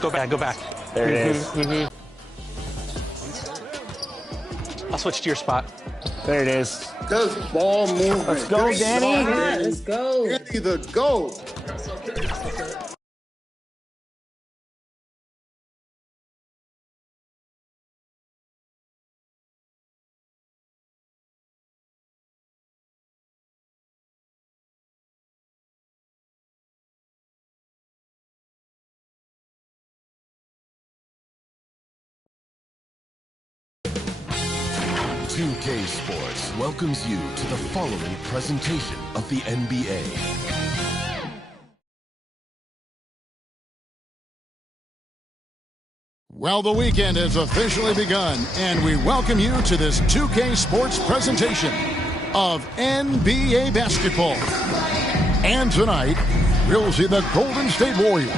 Go back, go back. There it is. I'll switch to your spot. There it is. Good ball movement. Let's go, Danny. Let's go. Danny the GOAT. K Sports welcomes you to the following presentation of the NBA. Well, the weekend has officially begun, and we welcome you to this 2K Sports presentation of NBA basketball. And tonight, we'll see the Golden State Warriors.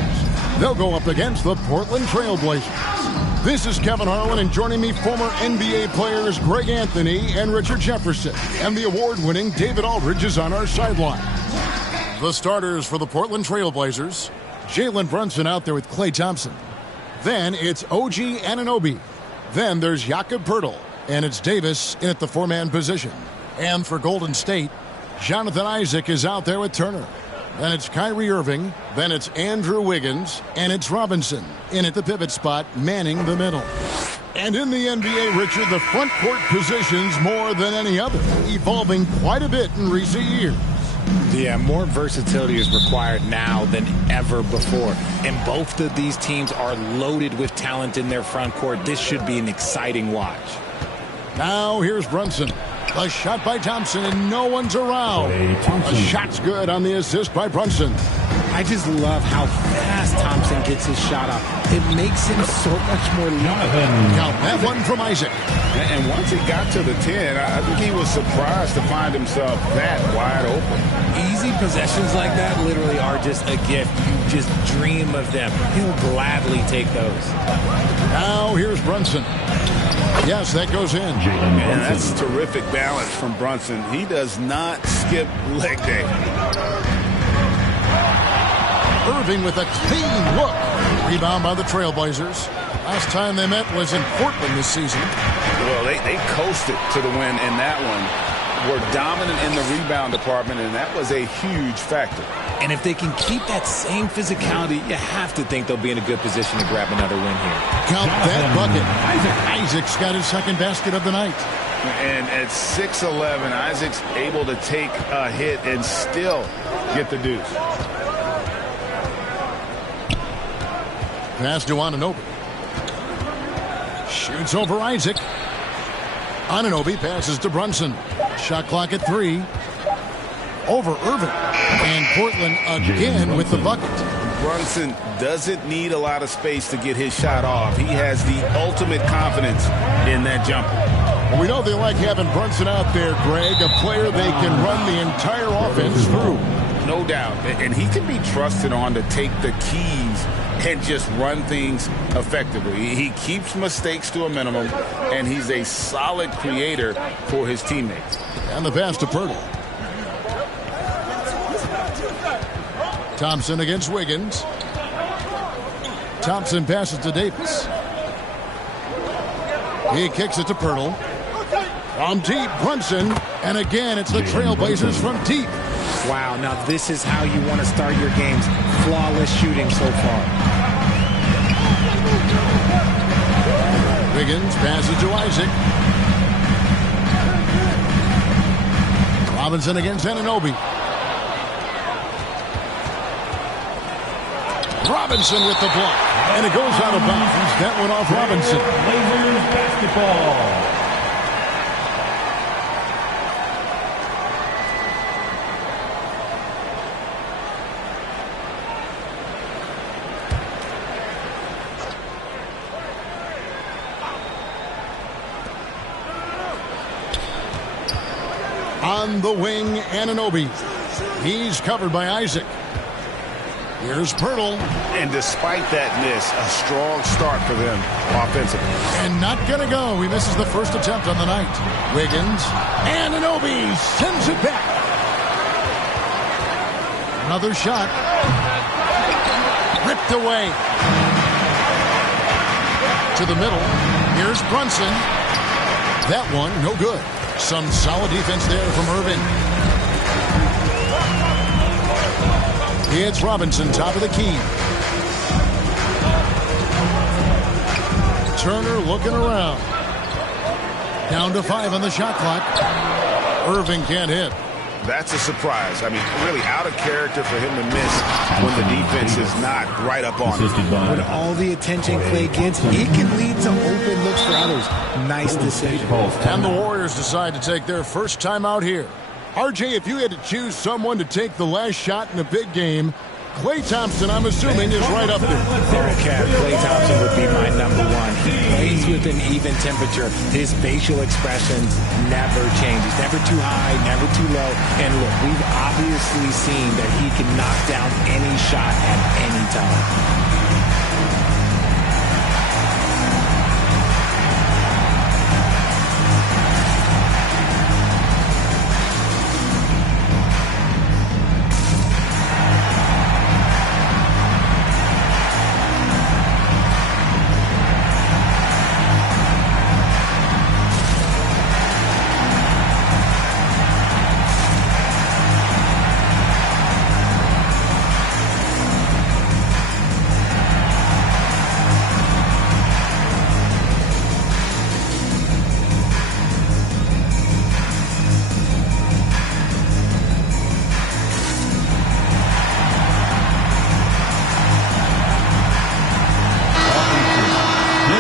They'll go up against the Portland Trailblazers. This is Kevin Harlan, and joining me, former NBA players Greg Anthony and Richard Jefferson. And the award-winning David Aldridge is on our sideline. The starters for the Portland Trailblazers, Jalen Brunson out there with Klay Thompson. Then it's OG Anunoby. Then there's Jakob Poeltl, and it's Davis in at the four-man position. And for Golden State, Jonathan Isaac is out there with Turner. Then it's Kyrie Irving, then it's Andrew Wiggins, and it's Robinson in at the pivot spot, manning the middle. And in the NBA, Richard, the front court positions more than any other, evolving quite a bit in recent years. Yeah, more versatility is required now than ever before. And both of these teams are loaded with talent in their front court. This should be an exciting watch. Now here's Brunson. A shot by Thompson, and no one's around. A shot's good on the assist by Brunson. I just love how fast Thompson gets his shot off. It makes him so much more lethal. Count that one from Isaac. And once he got to the 10, I think he was surprised to find himself that wide open. Easy possessions like that literally are just a gift. You just dream of them. He'll gladly take those. Now here's Brunson. Yes, that goes in. And that's terrific balance from Brunson. He does not skip leg day. Irving with a clean look. Rebound by the Trailblazers. Last time they met was in Portland this season. Well, they coasted to the win in that one. Were dominant in the rebound department, and that was a huge factor. And if they can keep that same physicality, you have to think they'll be in a good position to grab another win here. Count that bucket. Isaac's got his second basket of the night. And at 6'11", Isaac's able to take a hit and still get the deuce. Pass to Anunoby. Shoots over Isaac. Anunoby passes to Brunson. Shot clock at 3. Over Irving. And Portland again with the bucket. Brunson doesn't need a lot of space to get his shot off. He has the ultimate confidence in that jumper. We know they like having Brunson out there, Greg, a player they can run the entire offense through. No doubt. And he can be trusted on to take the keys and just run things effectively. He keeps mistakes to a minimum, and he's a solid creator for his teammates. And the pass to Poeltl. Thompson against Wiggins. Thompson passes to Davis. He kicks it to Poeltl. From deep, Brunson. And again, it's the Trailblazers from deep. Wow, now this is how you want to start your games. Flawless shooting so far. Wiggins passes to Isaac. Robinson against Anunoby. Robinson with the block. And it goes out of bounds. That went off Robinson. Blazers basketball. On the wing, Anunoby. He's covered by Isaac. Here's Poeltl. And despite that miss, a strong start for them offensively. And not going to go. He misses the first attempt on the night. Wiggins. Anunoby sends it back. Another shot. Ripped away. To the middle. Here's Brunson. That one, no good. Some solid defense there from Irving. It's Robinson, top of the key. Turner looking around. Down to 5 on the shot clock. Irving can't hit. That's a surprise. I mean, really out of character for him to miss when the defense is not right up on him. When all the attention Clay gets, it can lead to open looks for others. Nice decision. And the Warriors decide to take their first time out here. RJ, if you had to choose someone to take the last shot in a big game, Klay Thompson, I'm assuming, is right up there. Okay, Klay Thompson would be my number one. He plays with an even temperature. His facial expressions never change. He's never too high, never too low. And look, we've obviously seen that he can knock down any shot at any time.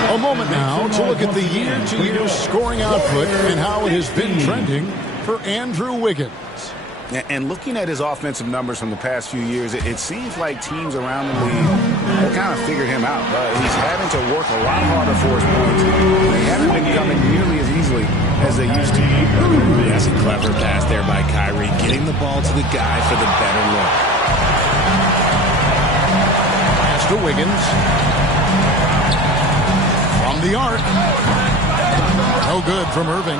A moment now to look at the year-to-year scoring output and how it has been trending for Andrew Wiggins. And looking at his offensive numbers from the past few years, it seems like teams around the league have kind of figured him out. He's having to work a lot harder for his points. They haven't been coming nearly as easily as they used to. That's a clever pass there by Kyrie, getting the ball to the guy for the better look. Pass to Wiggins. From the arc. No good from Irving.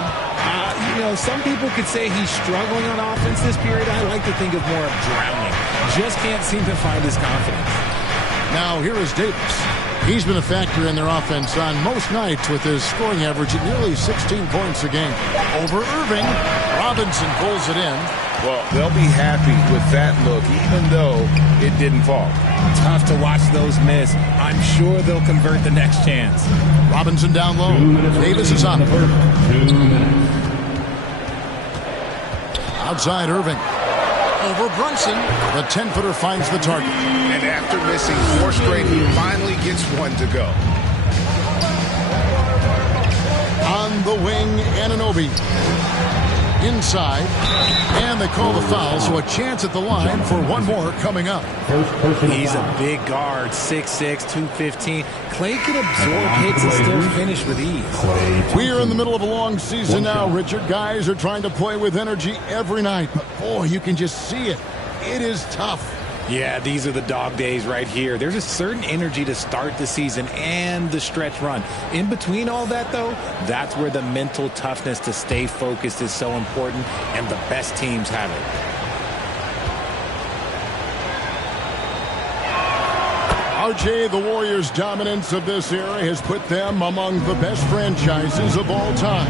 You know, some people could say he's struggling on offense this period. I like to think of more of drowning. Just can't seem to find his confidence. Now here is Davis. He's been a factor in their offense on most nights with his scoring average at nearly 16 points a game. Over Irving, Robinson pulls it in. Well, they'll be happy with that look, even though it didn't fall. Tough to watch those miss. I'm sure they'll convert the next chance. Robinson down low. Davis is on. Outside Irving. Over Brunson. The 10-footer finds the target. And after missing 4 straight, he finally gets one to go. On the wing, Anunoby. Inside. And they call the foul, so a chance at the line for one more coming up. He's a big guard, 6'6", 215. Clay can absorb hits and still finish with ease. We're in the middle of a long season now, Richard. Guys are trying to play with energy every night. But, boy, you can just see it. It is tough. Yeah, these are the dog days right here. There's a certain energy to start the season and the stretch run. In between all that, though, that's where the mental toughness to stay focused is so important, and the best teams have it. RJ, the Warriors' dominance of this era has put them among the best franchises of all time.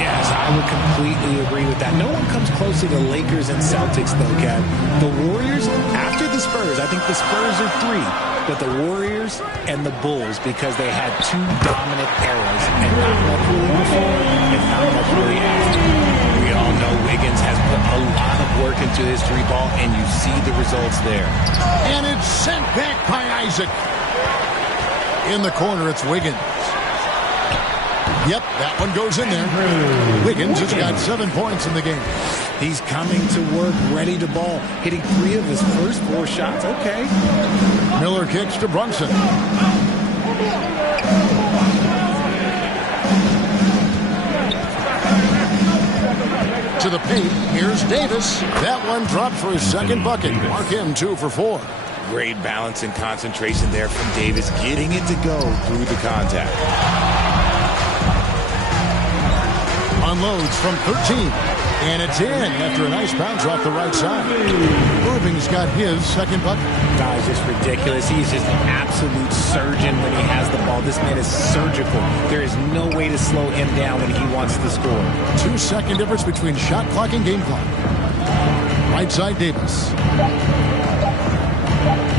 Yes, I would completely agree with that. No one comes close to the Lakers and Celtics, though, Kev. The Warriors, after the Spurs, I think the Spurs are 3, but the Warriors and the Bulls, because they had 2 dominant eras, and not much really before, and not much really after. We all know Wiggins has put a lot of work into his 3-ball, and you see the results there. And it's sent back by Isaac. In the corner, it's Wiggins. Yep, that one goes in there. Wiggins has got 7 points in the game. He's coming to work, ready to ball, hitting 3 of his first 4 shots. Okay. Miller kicks to Brunson. To the paint, here's Davis. That one dropped for his second bucket. Mark him 2 for 4. Great balance and concentration there from Davis, getting it to go through the contact. Unloads from 13. And it's in after a nice bounce off the right side. Irving's got his second bucket. Guys, just ridiculous. He's just an absolute surgeon when he has the ball. This man is surgical. There is no way to slow him down when he wants to score. 2-second difference between shot clock and game clock. Right side, Davis.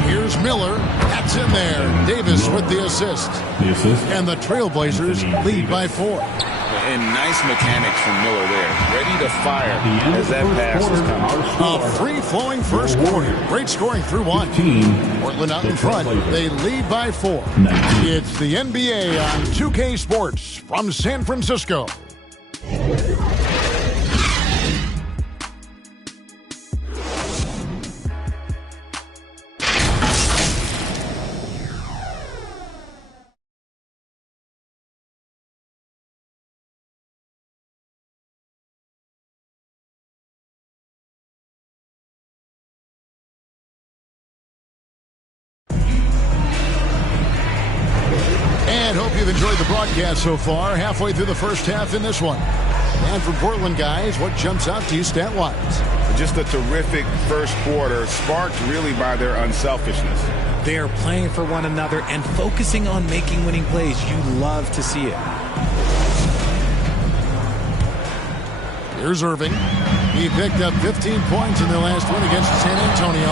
Here's Miller. That's in there. Davis with the assist. And the Trailblazers lead by 4. And nice mechanics from Miller there. Ready to fire as that pass is coming. A free-flowing first quarter. Great scoring through 1. Portland out in front. They lead by 4. It's the NBA on 2K Sports from San Francisco. And hope you've enjoyed the broadcast so far. Halfway through the first half in this one. And for Portland, guys, what jumps out to you stat-wise? Just a terrific first quarter, sparked really by their unselfishness. They are playing for one another and focusing on making winning plays. You love to see it. Here's Irving. He picked up 15 points in their last win against San Antonio.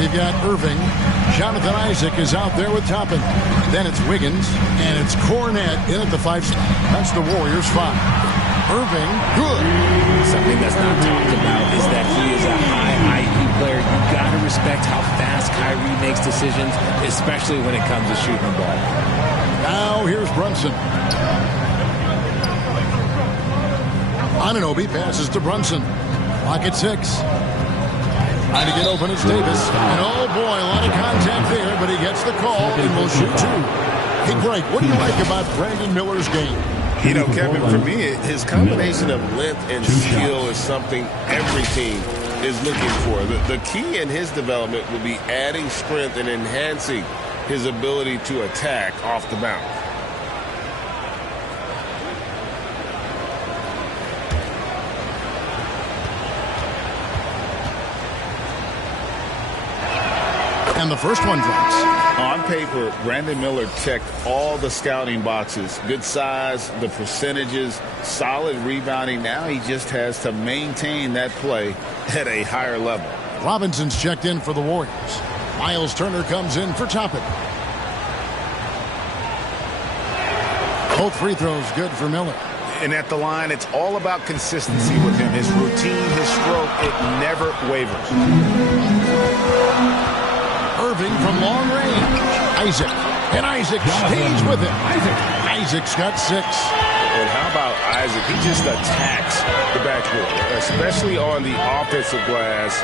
We've got Irving. Jonathan Isaac is out there with Toppin. Then it's Wiggins, and it's Cornette in at the 5 spot. That's the Warriors' 5. Irving, good. Something that's not talked about is that he is a high IQ player. You've got to respect how fast Kyrie makes decisions, especially when it comes to shooting the ball. Now here's Brunson. Anunoby passes to Brunson. Clock at 6. Trying to get open, it's Davis. And oh boy, a lot of contact there, but he gets the call and will shoot 2. Hey, Greg, what do you like about Brandon Miller's game? You know, Kevin, for me, his combination of length and skill is something every team is looking for. The key in his development will be adding strength and enhancing his ability to attack off the bounce. And the first one drops. On paper, Brandon Miller checked all the scouting boxes. Good size, the percentages, solid rebounding. Now he just has to maintain that play at a higher level. Robinson's checked in for the Warriors. Miles Turner comes in for Toppin. Both free throws good for Miller. And at the line, it's all about consistency with him. His routine, his stroke, it never wavers. Irving from long range. Isaac. And Isaac stays with him. Isaac's got 6. And how about Isaac? He just attacks the backcourt, especially on the offensive glass,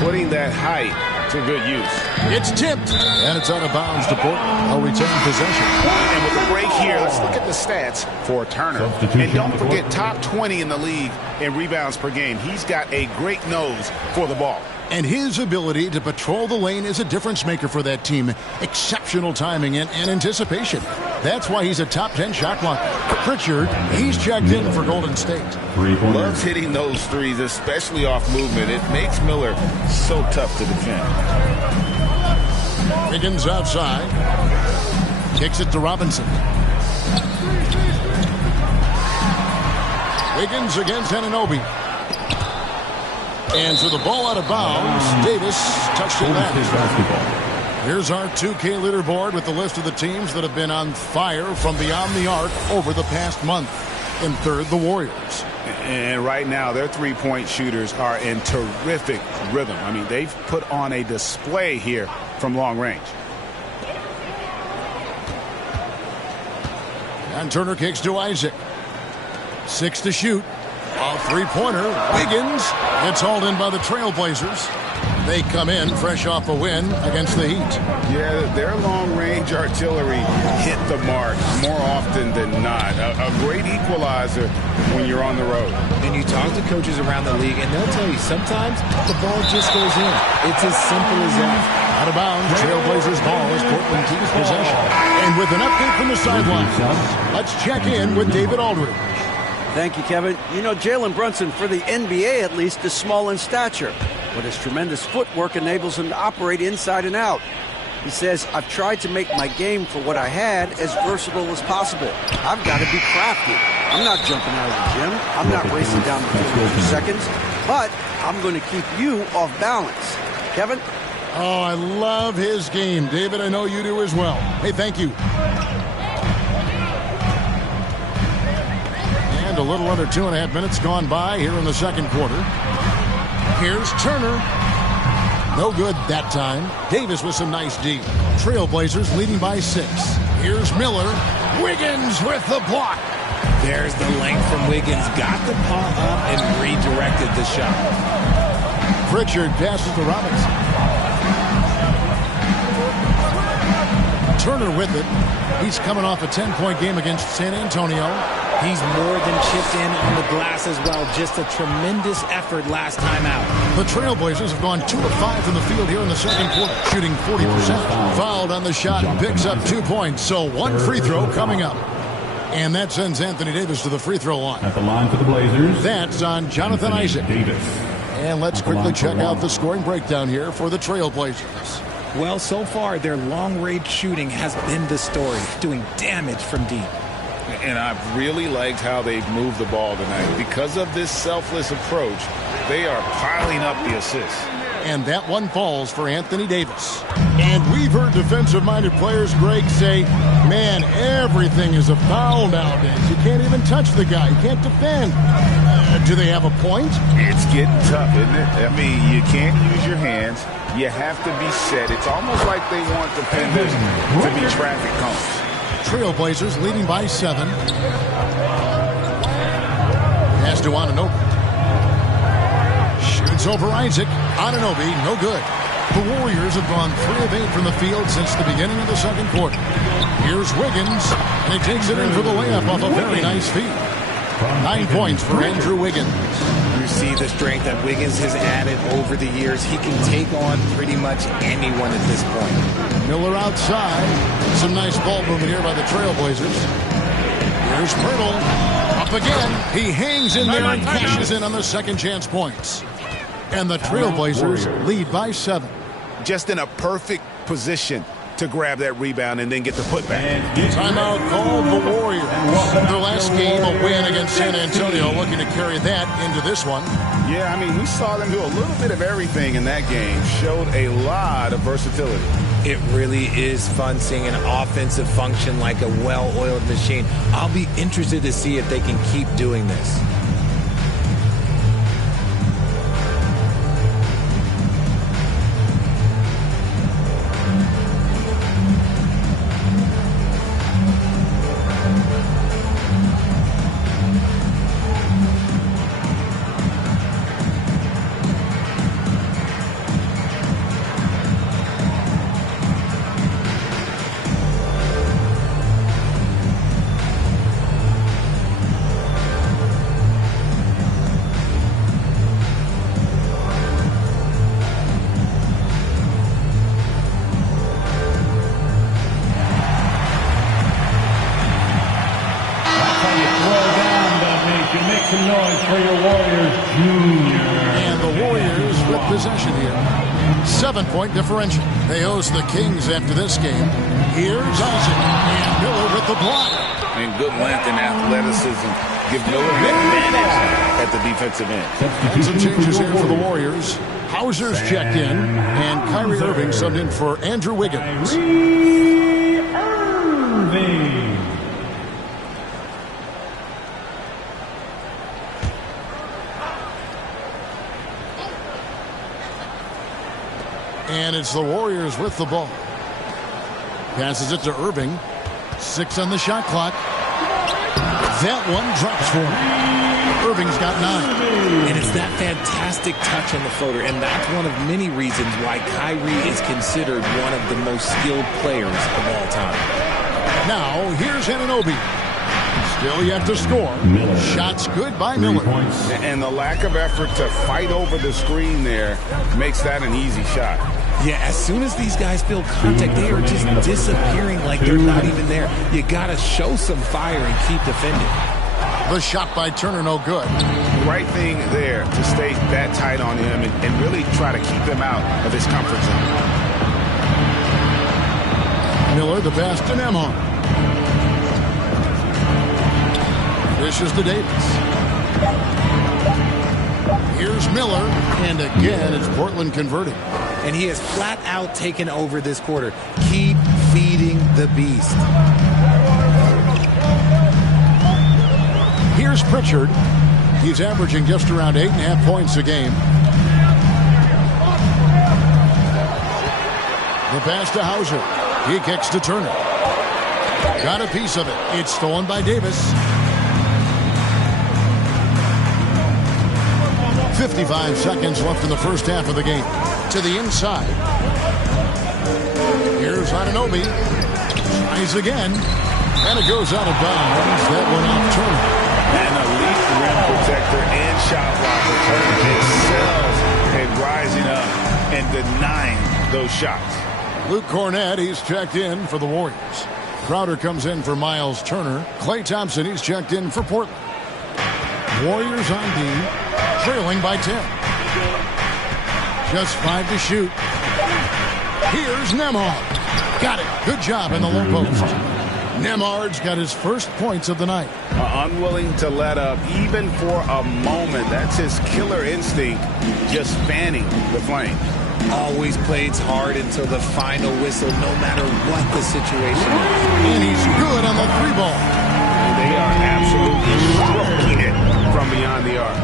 putting that height to good use. It's tipped. And it's out of bounds to Portland. They'll retain possession. And with the break here, let's look at the stats for Turner. And don't forget, top 20 in the league in rebounds per game. He's got a great nose for the ball. And his ability to patrol the lane is a difference maker for that team. Exceptional timing and anticipation. That's why he's a top 10 shot blocker. Pritchard, he's checked in for Golden State. Loves hitting those threes, especially off movement. It makes Miller so tough to defend. Wiggins outside. Kicks it to Robinson. Wiggins against Anunoby. And so the ball out of bounds. Davis touched it back. Here's our 2K leaderboard with the list of the teams that have been on fire from beyond the arc over the past month. In third, the Warriors. And right now, their three-point shooters are in terrific rhythm. I mean, they've put on a display here from long range. And Turner kicks to Isaac. 6 to shoot. A three-pointer. Wiggins. It's hauled in by the Trailblazers. They come in fresh off a win against the Heat. Yeah, their long-range artillery hit the mark more often than not. A great equalizer when you're on the road. And you talk to coaches around the league, and they'll tell you sometimes the ball just goes in. It's as simple as that. Out of bounds, Trailblazers ball as Portland keeps possession. And with an update from the sidelines, let's check in with David Aldridge. Thank you, Kevin. You know, Jalen Brunson, for the NBA at least, is small in stature, but his tremendous footwork enables him to operate inside and out. He says, I've tried to make my game for what I had as versatile as possible. I've got to be crafty. I'm not jumping out of the gym. I'm not racing down the field for seconds, but I'm going to keep you off balance. Kevin? Oh, I love his game. David, I know you do as well. Hey, thank you. And a little under 2.5 minutes gone by here in the second quarter. Here's Turner. No good that time. Davis with some nice D. Trailblazers leading by 6. Here's Miller. Wiggins with the block. There's the length from Wiggins. Got the paw up and redirected the shot. Pritchard passes to Robinson. Turner with it. He's coming off a 10-point game against San Antonio. He's more than chipped in on the glass as well. Just a tremendous effort last time out. The Trailblazers have gone 2 of 5 from the field here in the second quarter, shooting 40%. Fouled on the shot and picks up 2 points. So 1 free throw coming up. And that sends Anthony Davis to the free throw line. At the line for the Blazers. That's on Jonathan Isaac. Davis. And let's quickly check out the scoring breakdown here for the Trailblazers. Well, so far, their long-range shooting has been the story, doing damage from deep. And I've really liked how they've moved the ball tonight. Because of this selfless approach, they are piling up the assists. And that one falls for Anthony Davis. And we've heard defensive-minded players, Greg, say, man, everything is a foul nowadays. You can't even touch the guy. You can't defend. Do they have a point? It's getting tough, isn't it? I mean, you can't use your hands. You have to be set. It's almost like they want defenders to be traffic cones. Trailblazers leading by 7. Pass to Anunoby. Shoots over Isaac. Anunoby, no good. The Warriors have gone 3 of 8 from the field since the beginning of the second quarter. Here's Wiggins, and he takes it in for the layup off a very nice feed. 9 points for Andrew Wiggins. You see the strength that Wiggins has added over the years. He can take on pretty much anyone at this point. Miller outside. Some nice ball movement here by the Trailblazers. Here's Pirtle. Up again. He hangs in there and cashes in on the second chance points. And the Trailblazers lead by 7. Just in a perfect position to grab that rebound and then get the putback. Timeout called the Warriors. Their last game, a win against San Antonio, looking to carry that into this one. Yeah, I mean, we saw them do a little bit of everything in that game. Showed a lot of versatility. It really is fun seeing an offensive function like a well-oiled machine. I'll be interested to see if they can keep doing this. Differential. They host the Kings after this game. Here's Isaac and Miller with the block. And good length and athleticism give Miller an advantage at the defensive end. And some changes here for the Warriors. Hauser's checked in, and Kyrie Irving subbed in for Andrew Wiggins. Kyrie Irving. And it's the Warriors with the ball. Passes it to Irving. 6 on the shot clock. That one drops for him. Irving's got 9. And it's that fantastic touch on the floater, and that's one of many reasons why Kyrie is considered one of the most skilled players of all time. Now, here's Anunoby. Still yet to score. Miller. Shots good by Miller. And the lack of effort to fight over the screen there makes that an easy shot. Yeah, as soon as these guys feel contact, they are just disappearing like they're not even there. You got to show some fire and keep defending. The shot by Turner, no good. Right thing there to stay that tight on him and really try to keep him out of his comfort zone. Miller, the pass to Nemhard. Dishes to Davis. Here's Miller, and again, it's Portland converting. And he has flat out taken over this quarter. Keep feeding the beast. Here's Pritchard. He's averaging just around 8.5 points a game. The pass to Hauser. He kicks to Turner. Got a piece of it. It's stolen by Davis. 55 seconds left in the first half of the game. To the inside. Here's Anunoby. Tries again. And it goes out of bounds. That one off Turner. An elite rim protector and shot blocker. Turner excels at rising up and denying those shots. Luke Cornett, he's checked in for the Warriors. Crowder comes in for Miles Turner. Klay Thompson, he's checked in for Portland. Warriors on D, trailing by 10. Just 5 to shoot. Here's Nemhard. Got it. Good job in the low post. Nemhard's got his first points of the night. Unwilling to let up even for a moment. That's his killer instinct, just fanning the flame. Always plays hard until the final whistle, no matter what the situation is. And he's good on the 3-ball. They are absolutely stroking it from beyond the arc.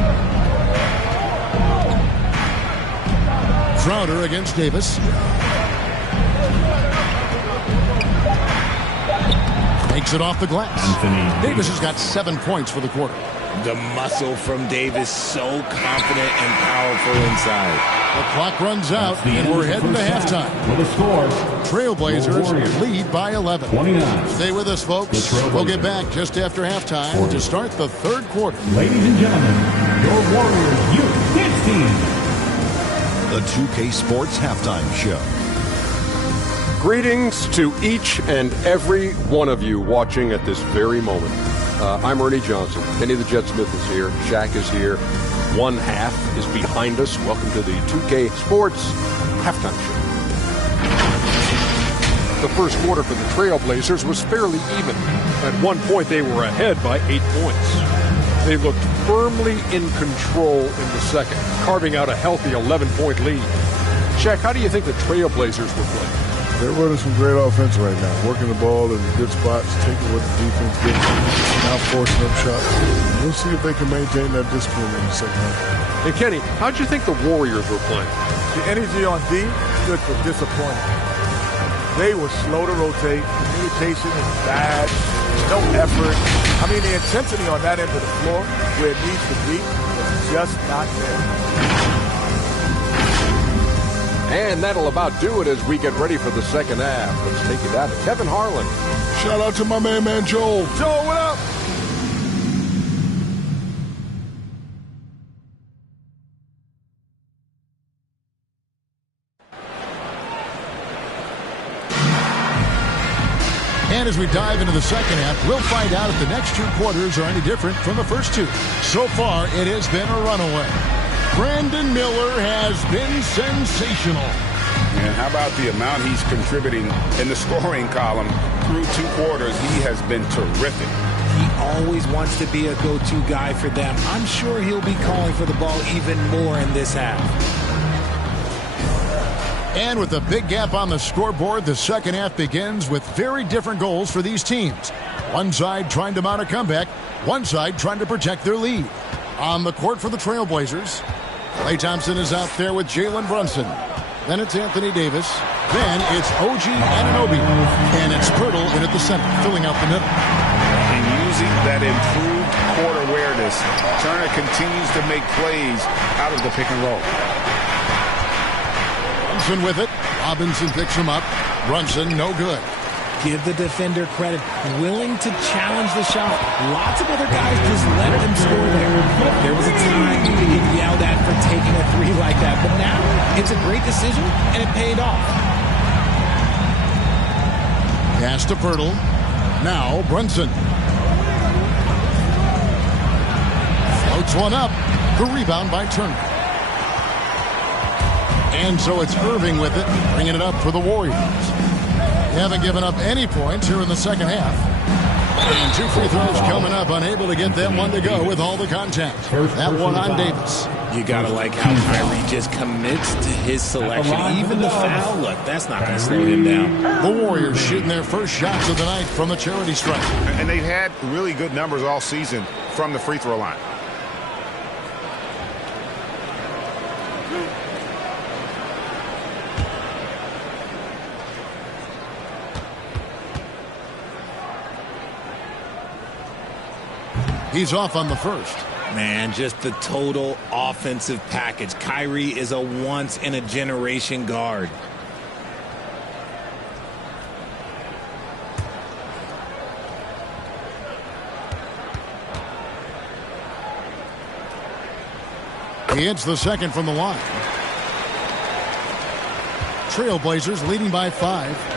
Crowder against Davis. Takes it off the glass. Davis has got 7 points for the quarter. The muscle from Davis, so confident and powerful inside. The clock runs out, and we're heading to halftime. For the score, Trailblazers lead by 11. 29. Stay with us, folks. We'll get back just after halftime to start the third quarter. Ladies and gentlemen, your Warriors Youth Dance Team. The 2K Sports Halftime Show. Greetings to each and every one of you watching at this very moment. I'm Ernie Johnson. Kenny the Jet Smith is here. Shaq is here. One half is behind us. Welcome to the 2K Sports Halftime Show. The first quarter for the Trailblazers was fairly even. At one point, they were ahead by 8 points. They looked firmly in control in the second, carving out a healthy 11-point lead. Shaq, how do you think the Trailblazers were playing? They're running some great offense right now, working the ball in good spots, taking what the defense gives them, now forcing up shots. We'll see if they can maintain that discipline in the second half. And Kenny, how'd you think the Warriors were playing? The energy on D stood for disappointing. They were slow to rotate. Communication is bad. No effort. I mean, the intensity on that end of the floor, where it needs to be, was just not there. And that'll about do it as we get ready for the second half. Let's take it down to Kevin Harlan. Shout out to my man Joel. Joel, what up? And as we dive into the second half, we'll find out if the next 2 quarters are any different from the first 2. So far, it has been a runaway. Brandon Miller has been sensational. And how about the amount he's contributing in the scoring column through 2 quarters? He has been terrific. He always wants to be a go-to guy for them. I'm sure he'll be calling for the ball even more in this half. And with a big gap on the scoreboard, the second half begins with very different goals for these teams. One side trying to mount a comeback, one side trying to protect their lead. On the court for the Trailblazers, Klay Thompson is out there with Jalen Brunson. Then it's Anthony Davis. Then it's OG Anunoby. And it's Pirtle in at the center, filling out the middle. And using that improved court awareness, Turner continues to make plays out of the pick and roll. Brunson with it. Robinson picks him up. Brunson, no good. Give the defender credit. Willing to challenge the shot. Lots of other guys just let them score there. There was a time you could get yelled at for taking a 3 like that, but now it's a great decision, and it paid off. Pass to Pirtle. Now Brunson. Puts one up. The rebound by Turner. And so it's Irving with it, bringing it up for the Warriors. They haven't given up any points here in the second half. And 2 free throws coming up, unable to get that one to go with all the contact. That one on Davis. You got to like how Kyrie just commits to his selection. Even the foul look, that's not going to slow him down. The Warriors shooting their first shots of the night from the charity stripe. And they've had really good numbers all season from the free throw line. He's off on the first. Man, just the total offensive package. Kyrie is a once-in-a-generation guard. He hits the second from the line. Trailblazers leading by 5.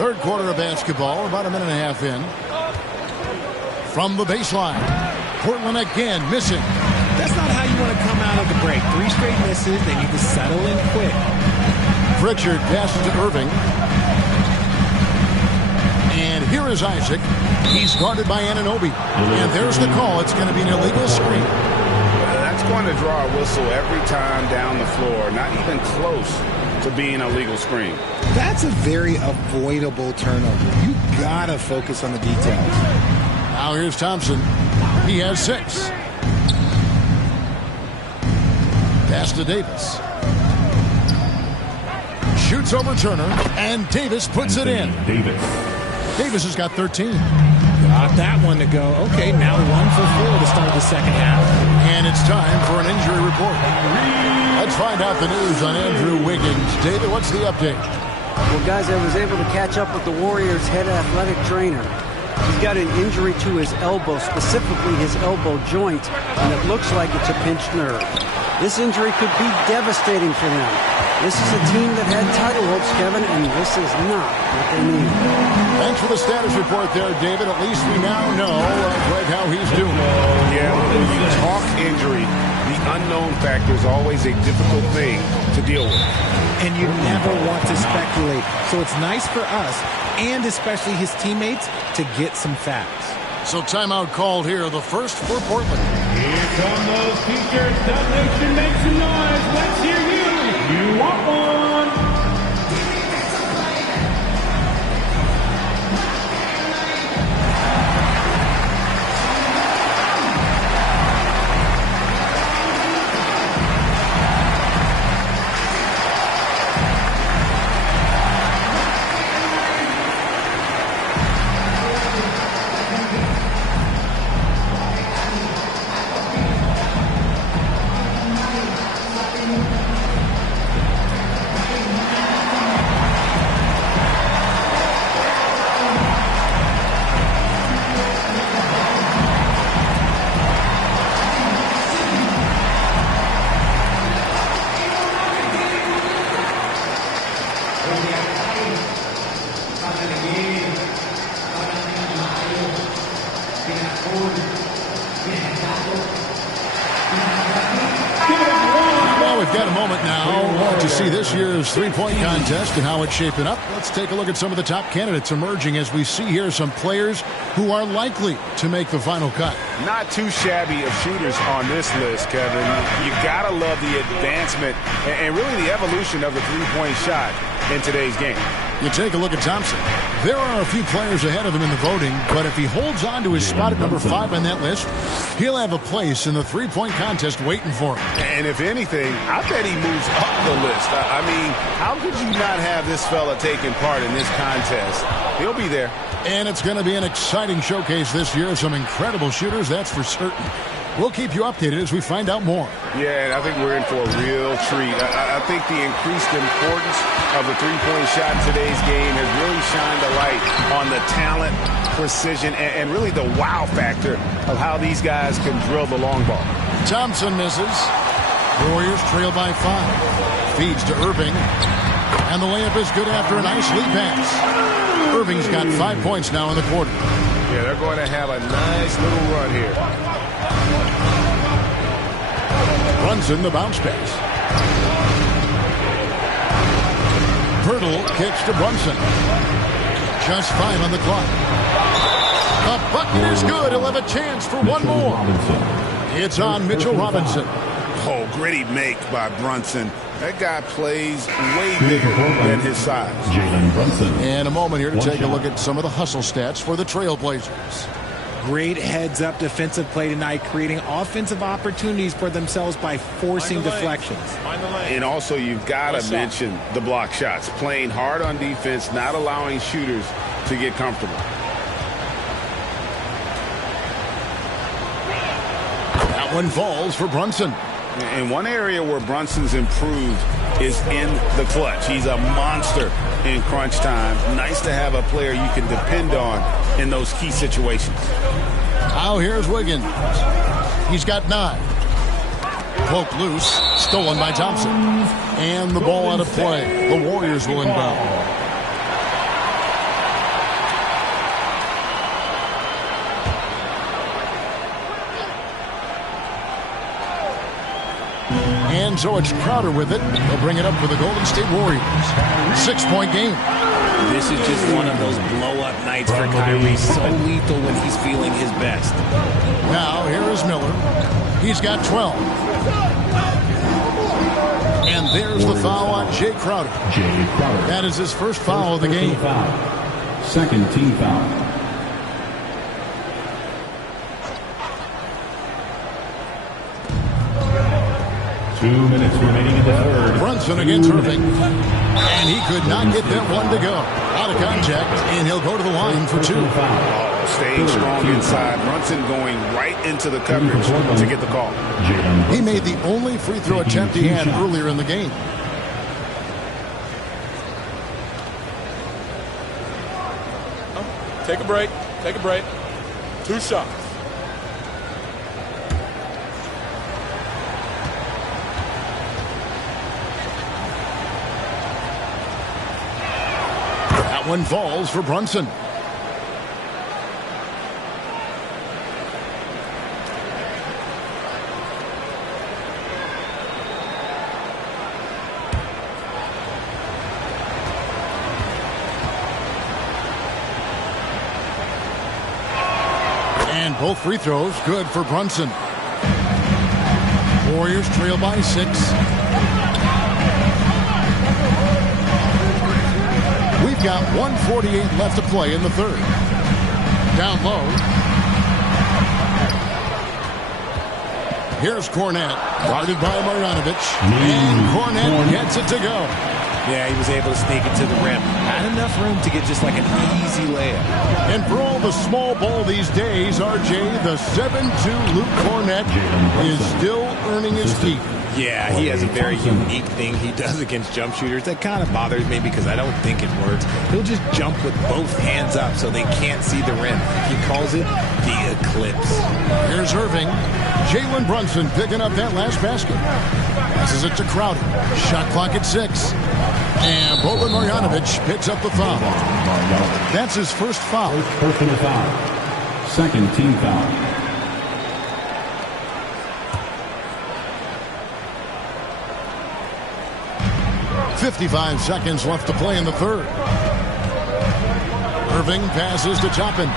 Third quarter of basketball, about a minute and a half in. From the baseline, Portland again missing. That's not how you want to come out of the break. 3 straight misses, they need to settle in quick. Pritchard passes to Irving. And here is Isaac. He's guarded by Anunoby. And there's the call. It's going to be an illegal screen. That's going to draw a whistle every time down the floor. Not even close to being a legal screen. That's a very avoidable turnover. You gotta focus on the details. Now here's Thompson. He has 6. Pass to Davis. Shoots over Turner, and Davis puts it in. Davis has got 13. Got that one to go. Okay, now 1 for 4 to start the second half. And it's time for an injury report. Let's find out the news on Andrew Wiggins. David, what's the update? Well, guys, I was able to catch up with the Warriors' head athletic trainer. He's got an injury to his elbow, specifically his elbow joint, and it looks like it's a pinched nerve. This injury could be devastating for them. This is a team that had title hopes, Kevin, and this is not what they need. Thanks for the status report there, David. At least we now know, Greg, how he's doing. Yeah, when you talk injury, the unknown factor is always a difficult thing to deal with. And you never want to speculate. So it's nice for us, and especially his teammates, to get some facts. So timeout called here, the first for Portland. Here come those T-shirts. Dub Nation, make some noise. Let's hear you. You want one? We've got a moment now to see this year's three-point contest and how it's shaping up. Let's take a look at some of the top candidates emerging as we see here some players who are likely to make the final cut. Not too shabby of shooters on this list, Kevin. You gotta love the advancement and really the evolution of the three-point shot in today's game. You take a look at Thompson. There are a few players ahead of him in the voting, but if he holds on to his spot at number 5 on that list, he'll have a place in the three-point contest waiting for him. And if anything, I bet he moves up the list. I mean, how could you not have this fella taking part in this contest? He'll be there. And it's going to be an exciting showcase this year. Some incredible shooters, that's for certain. We'll keep you updated as we find out more. Yeah, and I think we're in for a real treat. I think the increased importance of the three-point shot in today's game has really shined a light on the talent, precision, and really the wow factor of how these guys can drill the long ball. Thompson misses. Warriors trail by 5. Feeds to Irving. And the layup is good after a nice lead pass. Irving's got 5 points now in the quarter. Yeah, they're going to have a nice little run here. Brunson the bounce pass. Pirtle kicks to Brunson. Just 5 on the clock. A bucket is good. He'll have a chance for one more. It's on Mitchell Robinson. Oh, gritty make by Brunson. That guy plays way bigger than his size. Jalen Brunson. And a moment here to take a look at some of the hustle stats for the Trailblazers. Great heads-up defensive play tonight, creating offensive opportunities for themselves by forcing deflections. And also, you've got to mention the block shots. Playing hard on defense, not allowing shooters to get comfortable. That one falls for Brunson. And one area where Brunson's improved is in the clutch. He's a monster in crunch time. Nice to have a player you can depend on in those key situations. Now here's Wiggins. He's got 9. Poke loose. Stolen by Thompson. And the ball out of play. The Warriors will inbound. And so it's Crowder with it. He'll bring it up for the Golden State Warriors. 6-point game. This is just one of those blow-up nights for Kyrie. So lethal when he's feeling his best. Now here is Miller. He's got 12. And there's the foul on Jay Crowder. That is his first foul of the game. Second team foul. Two minutes remaining in the third. Brunson against Irving. And he could not get that one to go. Out of contact, and he'll go to the line for 2. Staying strong inside. Brunson going right into the coverage to get the call. He made the only free throw attempt he had earlier in the game. Take a break. Take a break. 2 shots. That one falls for Brunson. And both free throws good for Brunson. Warriors trail by 6. We've got 1:48 left to play in the third. Down low. Here's Cornette, guarded by Marjanovic. And Cornette gets it to go. Yeah, he was able to sneak it to the rim. Not enough room to get just like an easy layup. And for all the small ball these days, RJ, the 7'2" Luke Cornette is still earning his keep. Yeah, he has a very unique thing he does against jump shooters that kind of bothers me because I don't think it works. He'll just jump with both hands up so they can't see the rim. He calls it the eclipse. Here's Irving. Jalen Brunson picking up that last basket. Passes it to Crowder. Shot clock at 6. And Boban Marjanovic picks up the foul. That's his first foul. First personal foul. Second team foul. 55 seconds left to play in the third. Irving passes to Toppin.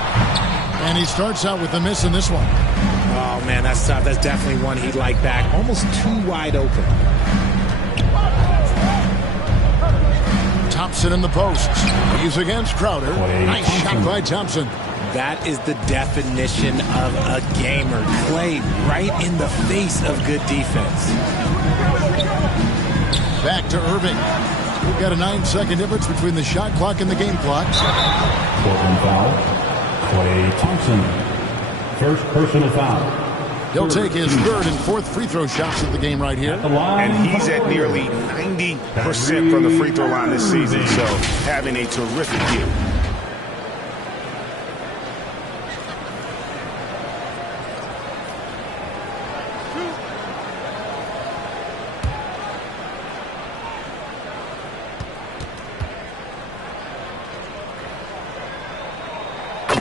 And he starts out with a miss in this one. Oh, man, that's tough. That's definitely one he'd like back. Almost too wide open. Thompson in the post. He's against Crowder. Nice shot by Thompson. That is the definition of a gamer. Clay right in the face of good defense. Back to Irving. We've got a 9-second difference between the shot clock and the game clock. Fourth foul. Clay Thompson. First personal foul. He'll take his third and fourth free throw shots of the game right here. And he's at nearly 90% from the free throw line this season, so having a terrific year.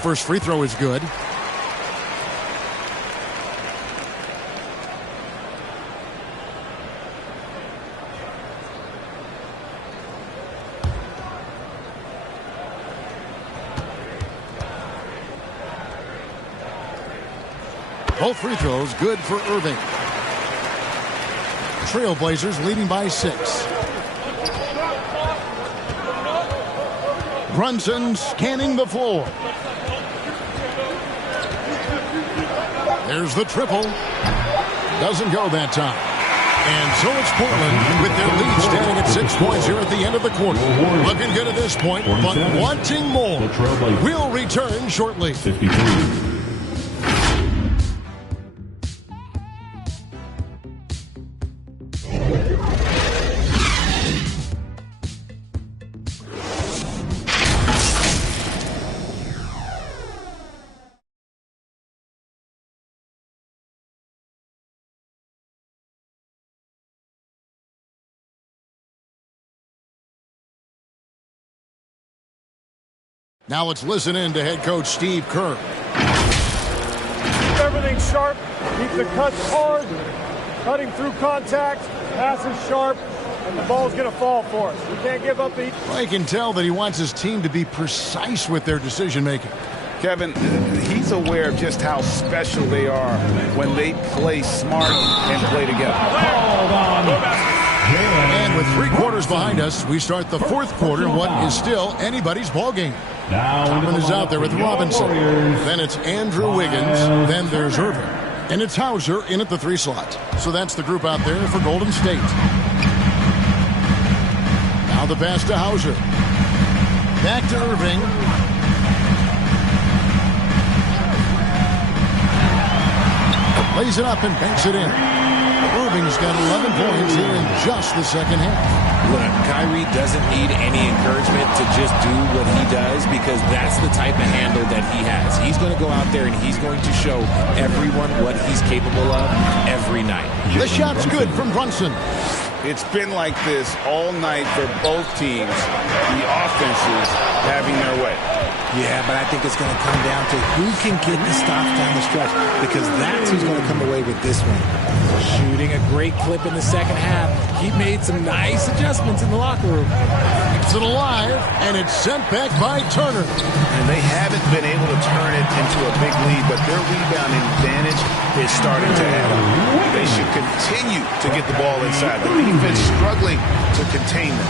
first free throw is good. Both free throws good for Irving. Trailblazers leading by 6. Brunson scanning the floor. There's the triple. Doesn't go that time. And so it's Portland with their lead standing at 6 points here at the end of the quarter. Looking good at this point, but wanting more. We'll return shortly. 53. Now let's listen in to head coach Steve Kerr. Keep everything sharp. Keep the cuts hard. Cutting through contact. Passes sharp. And the ball's going to fall for us. We can't give up the... Well, you can tell that he wants his team to be precise with their decision-making. Kevin, he's aware of just how special they are when they play smart and play together. And with 3 quarters behind us, we start the 4th quarter in what is still anybody's ballgame. Topman is out there with Robinson. Then it's Andrew Wiggins. Then there's Irving. And it's Hauser in at the 3 slot. So that's the group out there for Golden State. Now the pass to Hauser. Back to Irving. Lays it up and banks it in. Irving's got 11 points here in just the second half. Look, Kyrie doesn't need any encouragement to just do what he does because that's the type of handle that he has. He's going to go out there and he's going to show everyone what he's capable of every night. The shot's good from Brunson. It's been like this all night for both teams. The offenses having their way. Yeah, but I think it's going to come down to who can get the stops down the stretch because that's who's going to come away with this one. Shooting a great clip in the second half. He made some nice adjustments in the locker room. Keeps it alive, and it's sent back by Turner. And they haven't been able to turn it into a big lead, but their rebounding advantage is starting to add up. They should continue to get the ball inside. The defense struggling to contain them.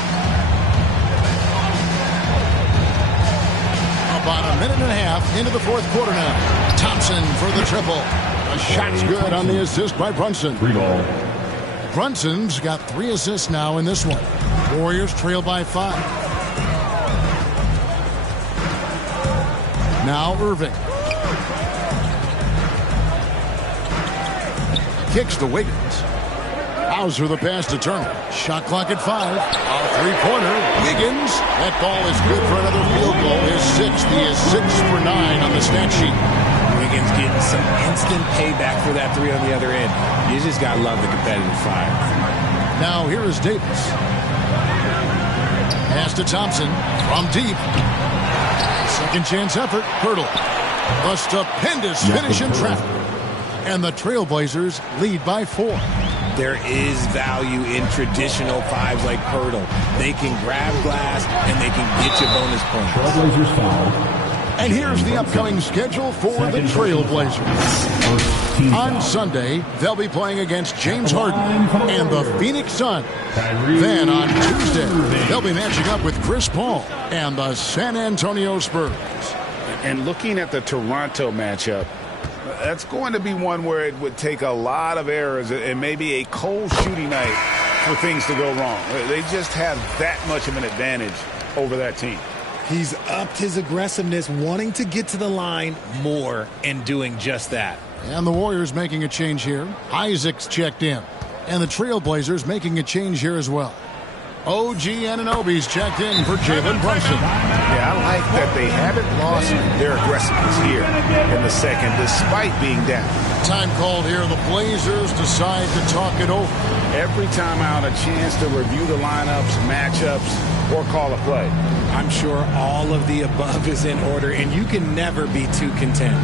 About a minute and a half into the 4th quarter now. Thompson for the triple. A shot's good on the assist by Brunson. Brunson's got 3 assists now in this one. Warriors trail by 5. Now Irving. Kicks to Wiggins. Hauser the pass to Turner. Shot clock at 5. A 3-pointer. Wiggins. That ball is good for another field goal. His 6th. He is 6 for 9 on the stat sheet. Wiggins getting some instant payback for that 3 on the other end. You just got to love the competitive fire. Now here is Davis. Pass to Thompson from deep. Second chance effort. Hurdle. A stupendous finish in traffic. And the Trailblazers lead by 4. There is value in traditional 5s like Hurdle. They can grab glass and they can get you bonus points. Trailblazers foul. And here's the upcoming schedule for the Trailblazers. On Sunday, they'll be playing against James Harden and the Phoenix Suns. Then on Tuesday, they'll be matching up with Chris Paul and the San Antonio Spurs. And looking at the Toronto matchup, that's going to be one where it would take a lot of errors and maybe a cold shooting night for things to go wrong. They just have that much of an advantage over that team. He's upped his aggressiveness, wanting to get to the line more and doing just that. And the Warriors making a change here. Isaac's checked in. And the Trailblazers making a change here as well. OG Anunoby's checked in for Jalen Brunson. Yeah, I like that they haven't lost their aggressiveness here in the second, despite being down. Time called here. The Blazers decide to talk it over. Every time out, a chance to review the lineups, matchups, or call a play. I'm sure all of the above is in order, and you can never be too content.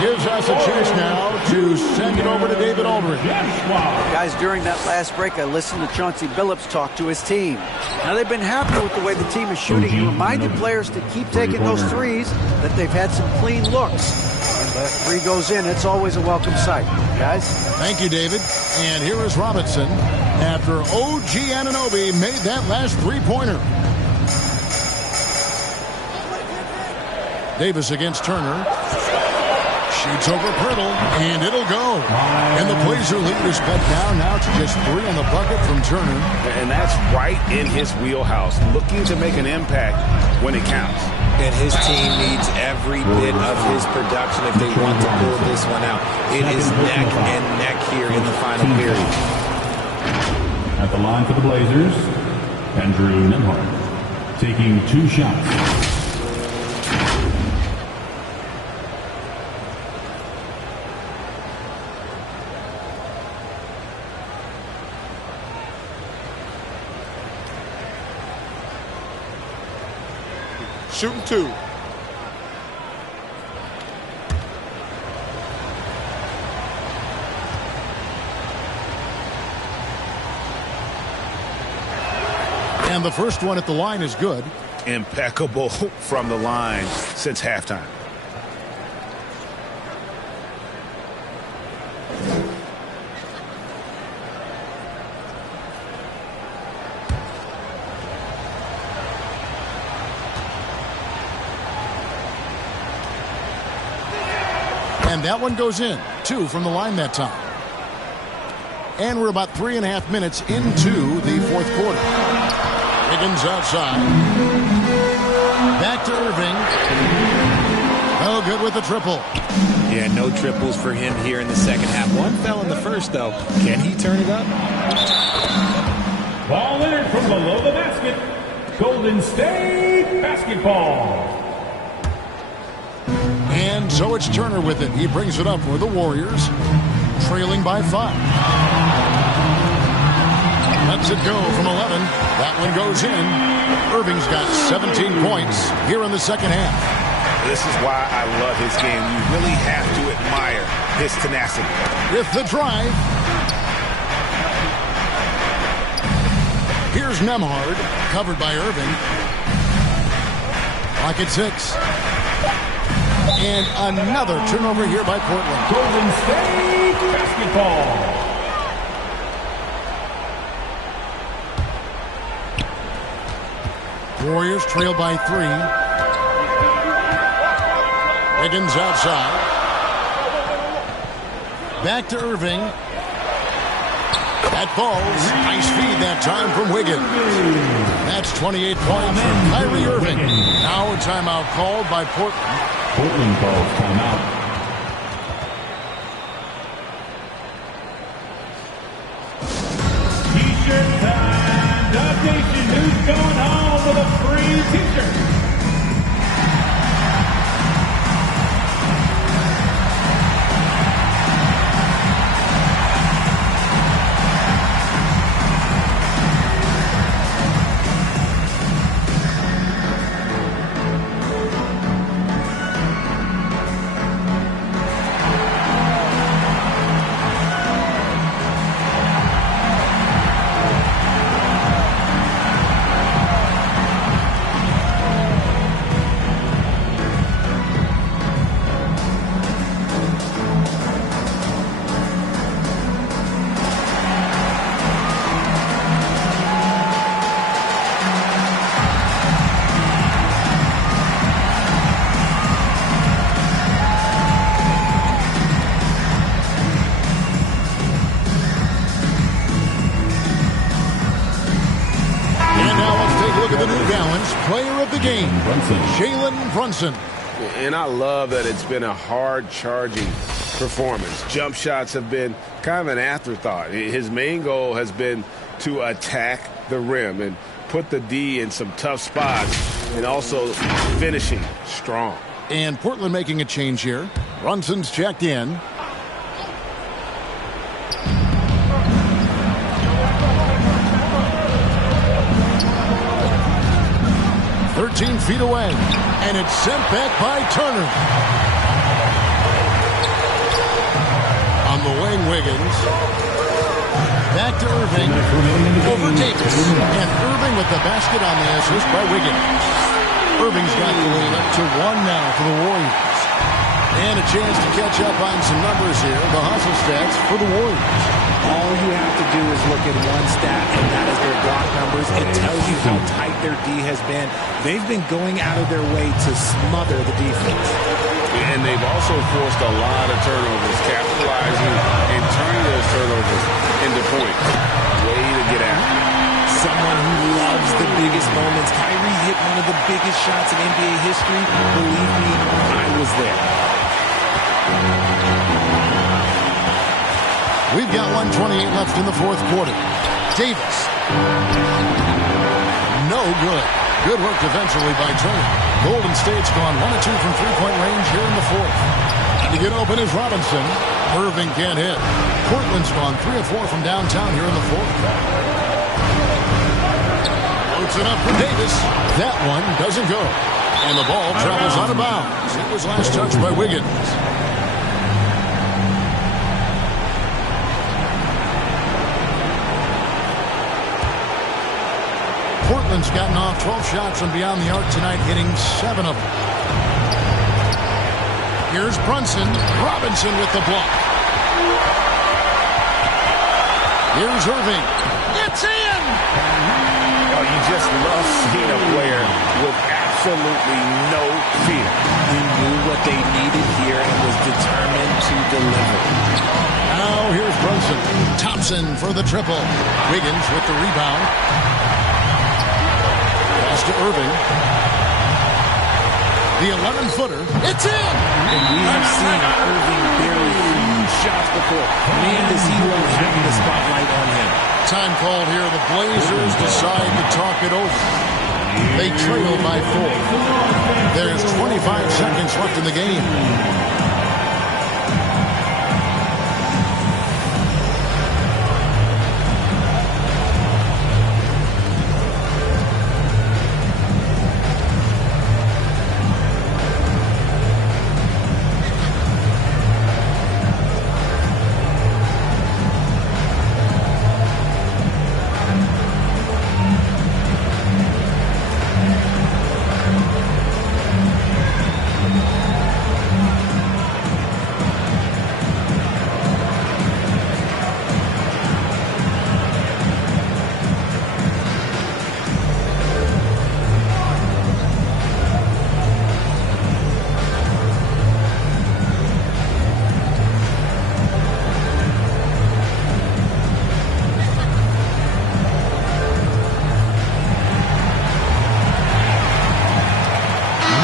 Gives us a chance now to send it over to David Aldridge. Guys, during that last break, I listened to Chauncey Billups talk to his team. Now, they've been happy with the way the team is shooting. He reminded players to keep taking those threes, that they've had some clean looks. When the three goes in, it's always a welcome sight. Guys? Thank you, David. And here is Robinson after OG Anunoby made that last three-pointer. Davis against Turner. Shoots over Pirtle, and it'll go. And the Blazer lead is cut down now to just 3 on the bucket from Turner. And that's right in his wheelhouse, looking to make an impact when it counts. And his team needs every bit of his production if they want to pull this one out. It is neck and neck here in the final period. At the line for the Blazers, Andrew Nembhard, taking 2 shots. Shooting 2. And the first one at the line is good. Impeccable from the line since halftime. And that one goes in. 2 from the line that time. And we're about 3.5 minutes into the fourth quarter. Higgins outside. Back to Irving. No good with the triple. Yeah, no triples for him here in the second half. One fell in the first, though. Can he turn it up? Ball in from below the basket. Golden State basketball. And so it's Turner with it. He brings it up for the Warriors, trailing by 5. Lets it go from 11. That one goes in. Irving's got 17 points here in the second half. This is why I love his game. You really have to admire his tenacity. With the drive. Here's Nembhard, covered by Irving. Clock at 6. And another turnover here by Portland. Golden State basketball. Warriors trail by 3. Higgins outside. Back to Irving. That falls. Nice feed that time from Wiggins. That's 28 points for Kyrie Irving. Now a timeout called by Portland. Portland calls timeout. T-shirt time. Dub Nation, who's going home with a free T-shirt? Balanced player of the game, Jalen Brunson. And I love that it's been a hard-charging performance. Jump shots have been kind of an afterthought. His main goal has been to attack the rim and put the D in some tough spots, and also finishing strong. And Portland making a change here. Brunson's checked in. Feet away, and it's sent back by Turner. On the wing, Wiggins. Back to Irving. Over Davis. And Irving with the basket on the assist by Wiggins. Irving's got the lead up to 1 now for the Warriors. And a chance to catch up on some numbers here. The hustle stats for the Warriors. All you have to do is look at one stat, and that is their block numbers. It tells you how tight their D has been. They've been going out of their way to smother the defense. And they've also forced a lot of turnovers, capitalizing and turning those turnovers into points. Way to get after it. Someone who loves the biggest moments. Kyrie hit one of the biggest shots in NBA history. Believe me, I was there. We've got 1:28 left in the fourth quarter. Davis. No good. Good work defensively by Turner. Golden State's gone 1 of 2 from three-point range here in the fourth. And to get open is Robinson. Irving can't hit. Portland's gone 3 of 4 from downtown here in the fourth. Floats it up for Davis. That one doesn't go. And the ball travels out of bounds. It was last touched by Wiggins. Portland's gotten off 12 shots from beyond the arc tonight, hitting 7 of them. Here's Brunson. Robinson with the block. Here's Irving. It's in! Oh, you just love seeing a player with absolutely no fear. He knew what they needed here and was determined to deliver. Now here's Brunson. Thompson for the triple. Wiggins with the rebound. To Irving. The 11-footer. It's in! And we have seen Irving bury huge shots before. Man, does he love having the spotlight on him. Time called here. The Blazers decide to talk it over. They trail by 4. There's 25 seconds left in the game.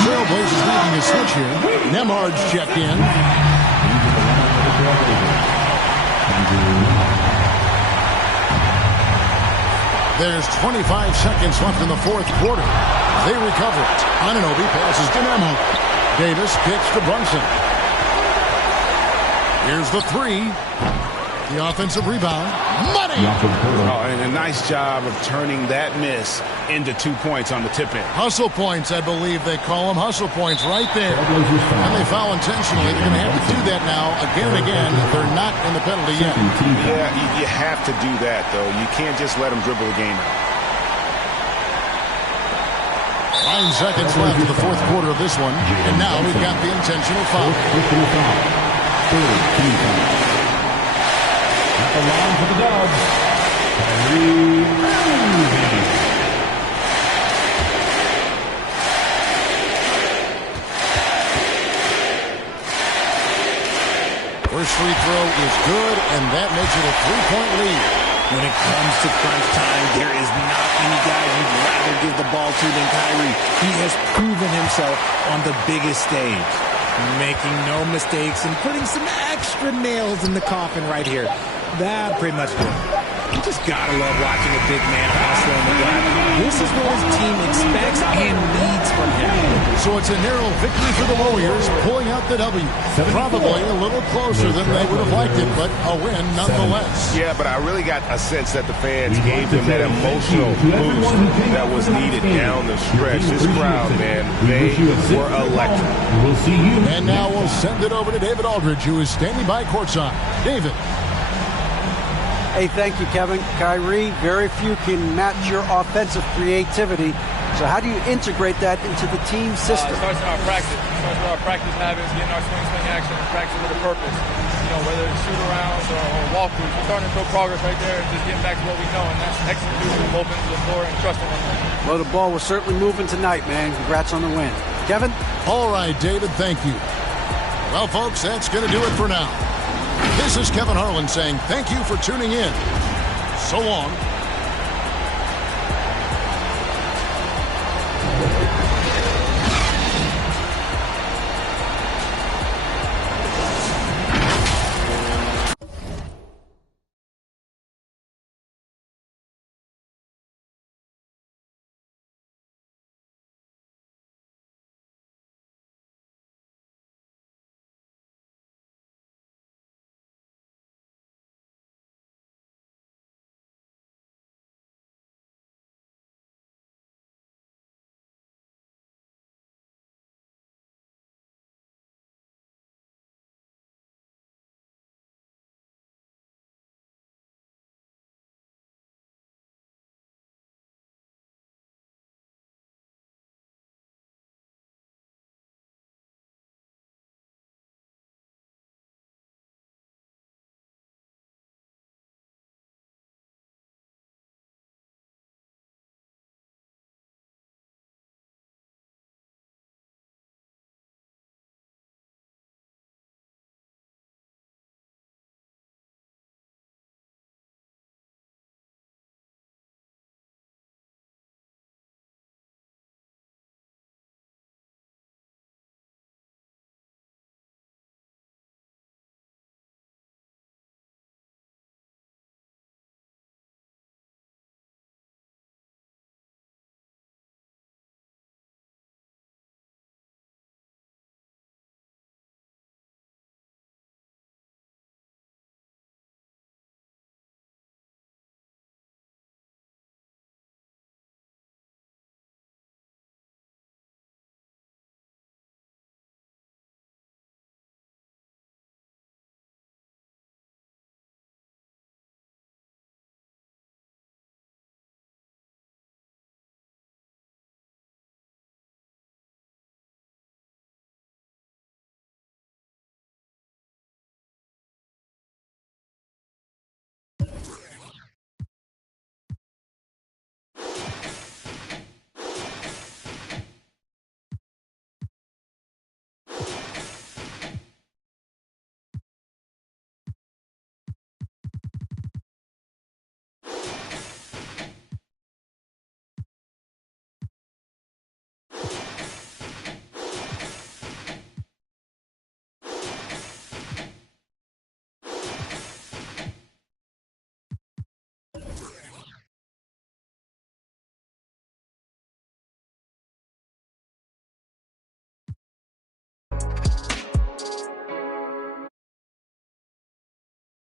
Trailblazers making a switch here. Nemhard's checked in. There's 25 seconds left in the fourth quarter. They recover it. Anunoby passes to Nemhard. Davis kicks to Brunson. Here's the 3. The offensive rebound. Money! Oh, and a nice job of turning that miss into 2 points on the tip-in. Hustle points, I believe they call them. Hustle points right there. And they foul intentionally. They're going to have to do that now again and again. They're not in the penalty yet. Yeah, you have to do that, though. You can't just let them dribble the game out. 9 seconds left in the fourth quarter of this one. And now we've got the intentional foul. At the line for the Dubs, Kyrie Irving. First free throw is good, and that makes it a 3-point lead. When it comes to crunch time, there is not any guy you'd rather give the ball to than Kyrie. He has proven himself on the biggest stage, making no mistakes and putting some extra nails in the coffin right here. That pretty much did it. You just gotta love watching a big man hustle in the glass. This is what his team expects and needs from him. So it's a narrow victory for the Warriors, pulling out the W. Probably a little closer than they would have liked it, but a win nonetheless. Yeah, but I really got a sense that the fans gave them that emotional boost that was needed down the stretch. This crowd, man, they were electric. We'll see you. And now we'll send it over to David Aldridge, who is standing by courtside. David. Hey, thank you, Kevin. Kyrie, very few can match your offensive creativity. So how do you integrate that into the team system? It starts in our practice. It starts with our practice habits, getting our swing action, and practice with a purpose. You know, whether it's shoot-arounds or walkthroughs, we're starting to show progress right there and just getting back to what we know, and that's executing both ends of the floor and trusting one another. Well, the ball was certainly moving tonight, man. Congrats on the win. Kevin? All right, David, thank you. Well, folks, that's going to do it for now. This is Kevin Harlan saying thank you for tuning in. So long.